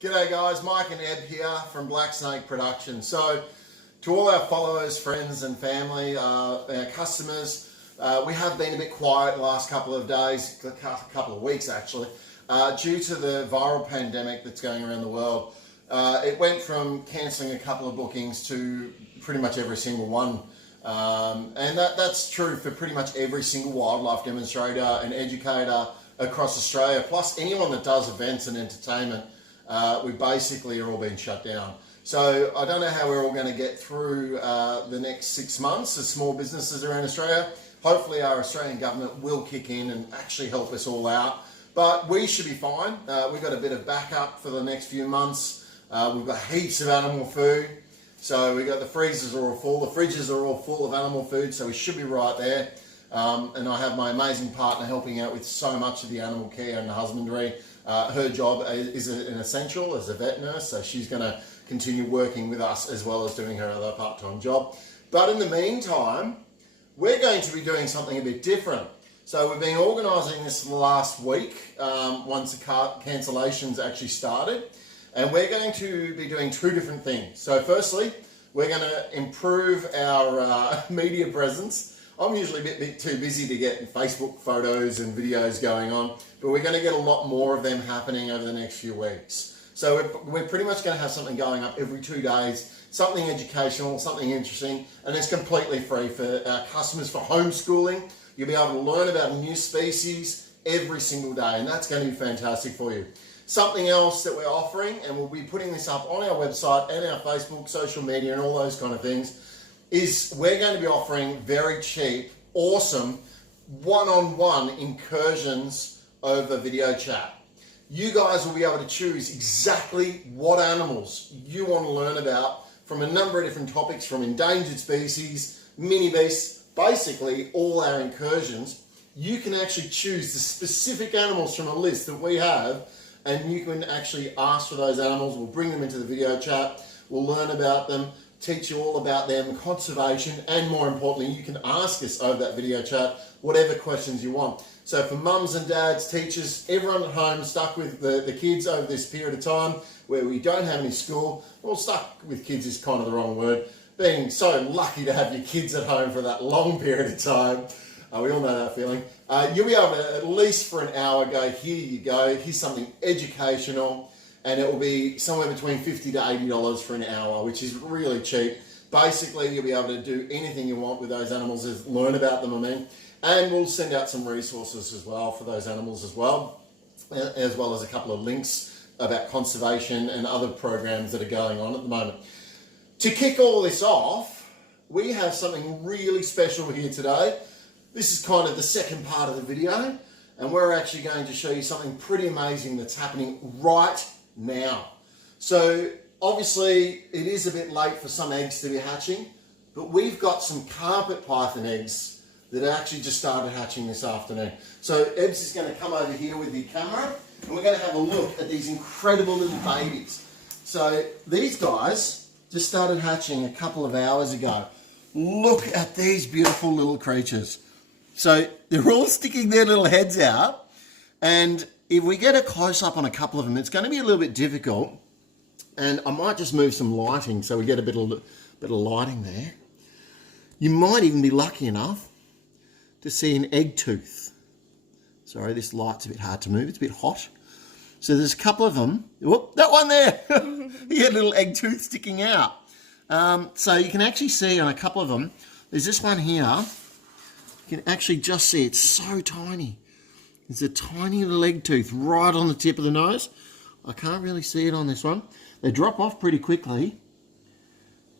G'day guys, Mike and Eb here from Black Snake Production. So to all our followers, friends and family, our customers, we have been a bit quiet the last couple of days, a couple of weeks actually, due to the viral pandemic that's going around the world. It went from cancelling a couple of bookings to pretty much every single one. And that's true for pretty much every single wildlife demonstrator and educator across Australia, plus anyone that does events and entertainment. We basically are all being shut down. So I don't know how we're all going to get through the next 6 months as small businesses around Australia. Hopefully our Australian government will kick in and actually help us all out. But we should be fine. We've got a bit of backup for the next few months. We've got heaps of animal food. So we've got the freezers are all full. The fridges are all full of animal food, so we should be right there. And I have my amazing partner helping out with so much of the animal care and husbandry. Her job is an essential as a vet nurse, so she's going to continue working with us as well as doing her other part-time job. But in the meantime, we're going to be doing something a bit different. So we've been organising this last week once the cancellations actually started, and we're going to be doing two different things. So firstly, we're going to improve our media presence. I'm usually a bit too busy to get Facebook photos and videos going on, but we're going to get a lot more of them happening over the next few weeks. So we're pretty much going to have something going up every 2 days, something educational, something interesting, and it's completely free for our customers for homeschooling. You'll be able to learn about a new species every single day, and that's going to be fantastic for you. Something else that we're offering, and we'll be putting this up on our website and our Facebook, social media, and all those kind of things, is we're going to be offering very cheap, awesome, one-on-one incursions over video chat. You guys will be able to choose exactly what animals you want to learn about from a number of different topics, from endangered species, mini beasts, basically all our incursions. You can actually choose the specific animals from a list that we have, and you can actually ask for those animals. We'll bring them into the video chat, we'll learn about them, teach you all about them, conservation, and more importantly, you can ask us over that video chat whatever questions you want. So for mums and dads, teachers, everyone at home stuck with the kids over this period of time where we don't have any school, well, stuck with kids is kind of the wrong word, being so lucky to have your kids at home for that long period of time. We all know that feeling. You'll be able to, at least for an hour, go, here you go, here's something educational, and it will be somewhere between $50 to $80 for an hour, which is really cheap. Basically, you'll be able to do anything you want with those animals, is learn about them, and we'll send out some resources as well for those animals as well as a couple of links about conservation and other programs that are going on at the moment. To kick all this off, we have something really special here today. This is kind of the second part of the video, and we're actually going to show you something pretty amazing that's happening right now. So obviously it is a bit late for some eggs to be hatching, but we've got some carpet python eggs that actually just started hatching this afternoon. So Ebs is going to come over here with the camera, and we're going to have a look at these incredible little babies. So these guys just started hatching a couple of hours ago. Look at these beautiful little creatures. So they're all sticking their little heads out, and if we get a close-up on a couple of them, it's going to be a little bit difficult, and I might just move some lighting so we get a bit of lighting there. You might even be lucky enough to see an egg tooth. Sorry, this light's a bit hard to move. It's a bit hot. So there's a couple of them. Whoop, that one there. You had a little egg tooth sticking out. So you can actually see on a couple of them, there's this one here. You can actually just see it's so tiny. There's a tiny little egg tooth right on the tip of the nose. I can't really see it on this one. They drop off pretty quickly,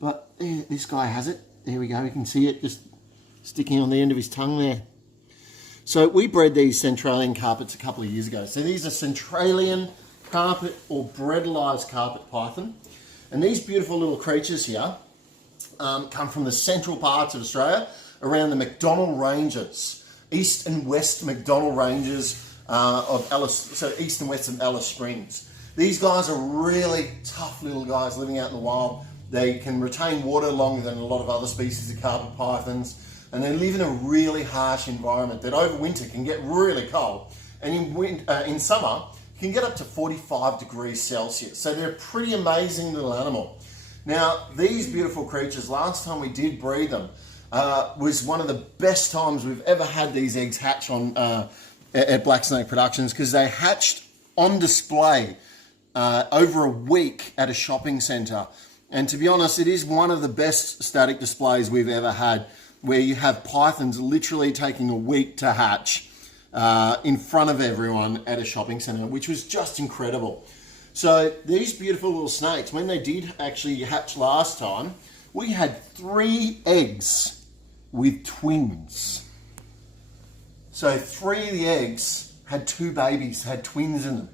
but this guy has it. There we go, you can see it just sticking on the end of his tongue there. So we bred these Centralian carpets a couple of years ago. So these are Centralian carpet or bredalized carpet python. And these beautiful little creatures here come from the central parts of Australia, around the McDonnell Ranges, east and west McDonnell Ranges of Alice, so east and west of Alice Springs. These guys are really tough little guys living out in the wild. They can retain water longer than a lot of other species of carpet pythons, and they live in a really harsh environment that over winter can get really cold. And in summer can get up to 45 degrees Celsius. So they're a pretty amazing little animal. Now, these beautiful creatures, last time we did breed them, was one of the best times we've ever had these eggs hatch on at Black Snake Productions, because they hatched on display over a week at a shopping centre. And to be honest, it is one of the best static displays we've ever had, where you have pythons literally taking a week to hatch in front of everyone at a shopping centre, which was just incredible. So these beautiful little snakes, when they did actually hatch last time, we had 3 eggs with twins. So 3 of the eggs had 2 babies, had twins in them.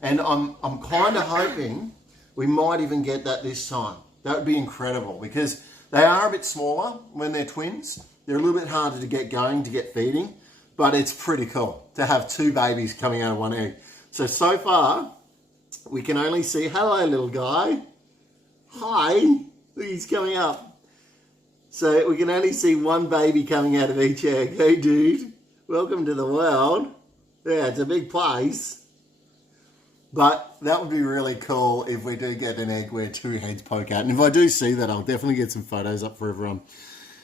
And I'm kind of hoping we might even get that this time. That would be incredible, because they are a bit smaller when they're twins. They're a little bit harder to get going, to get feeding, but it's pretty cool to have 2 babies coming out of one egg. So far, we can only see, hello little guy. Hi, he's coming up. So we can only see 1 baby coming out of each egg. Hey dude, welcome to the world. Yeah, it's a big place. But that would be really cool if we do get an egg where 2 heads poke out. And if I do see that, I'll definitely get some photos up for everyone.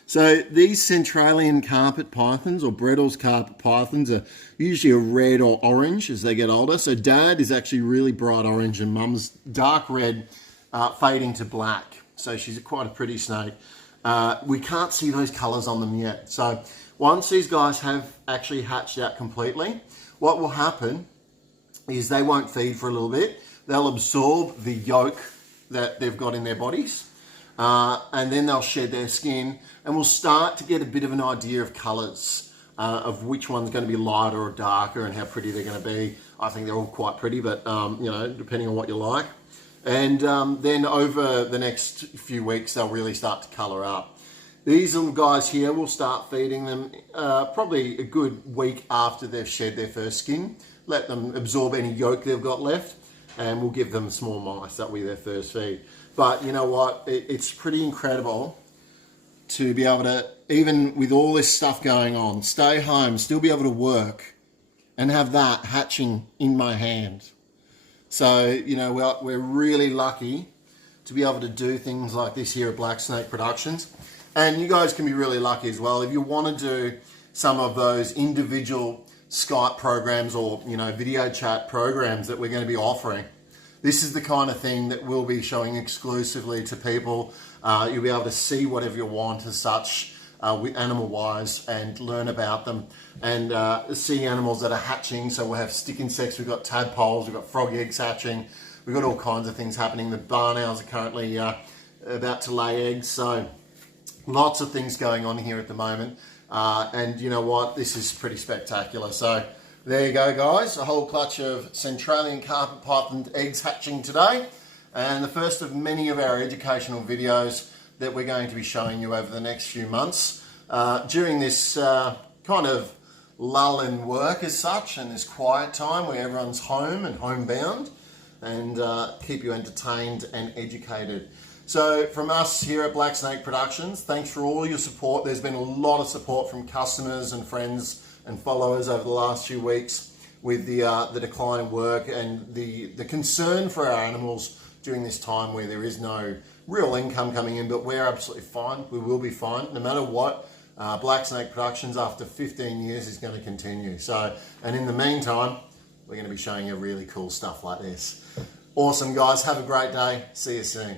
So these Centralian carpet pythons, or Brettles carpet pythons, are usually a red or orange as they get older. So dad is actually really bright orange and mum's dark red, fading to black. So she's quite a pretty snake. We can't see those colours on them yet. So once these guys have actually hatched out completely, what will happen is they won't feed for a little bit. They'll absorb the yolk that they've got in their bodies, and then they'll shed their skin, and we'll start to get a bit of an idea of colours, of which one's going to be lighter or darker and how pretty they're going to be. I think they're all quite pretty, but you know, depending on what you like. And then over the next few weeks, they'll really start to colour up. These little guys here, we'll start feeding them probably a good week after they've shed their first skin. Let them absorb any yolk they've got left, and we'll give them small mice. That'll be their first feed. But you know what? It's pretty incredible to be able to, even with all this stuff going on, stay home, still be able to work, and have that hatching in my hand. So, you know, we're really lucky to be able to do things like this here at Black Snake Productions. And you guys can be really lucky as well. If you want to do some of those individual Skype programs, or, you know, video chat programs that we're going to be offering, this is the kind of thing that we'll be showing exclusively to people. You'll be able to see whatever you want as such, animal-wise, and learn about them, and see animals that are hatching. So we'll have stick insects, we've got tadpoles, we've got frog eggs hatching, we've got all kinds of things happening. The barn owls are currently about to lay eggs, so lots of things going on here at the moment. And you know what, this is pretty spectacular. So there you go, guys, a whole clutch of Centralian carpet python eggs hatching today, and the first of many of our educational videos that we're going to be showing you over the next few months during this kind of lull in work as such, and this quiet time where everyone's home and homebound, and keep you entertained and educated. So from us here at Black Snake Productions, thanks for all your support. There's been a lot of support from customers and friends and followers over the last few weeks with the decline in work and the concern for our animals during this time where there is no real income coming in, but we're absolutely fine. We will be fine no matter what. Black Snake Productions after 15 years is going to continue. So, and in the meantime, we're going to be showing you really cool stuff like this. Awesome, guys. Have a great day. See you soon.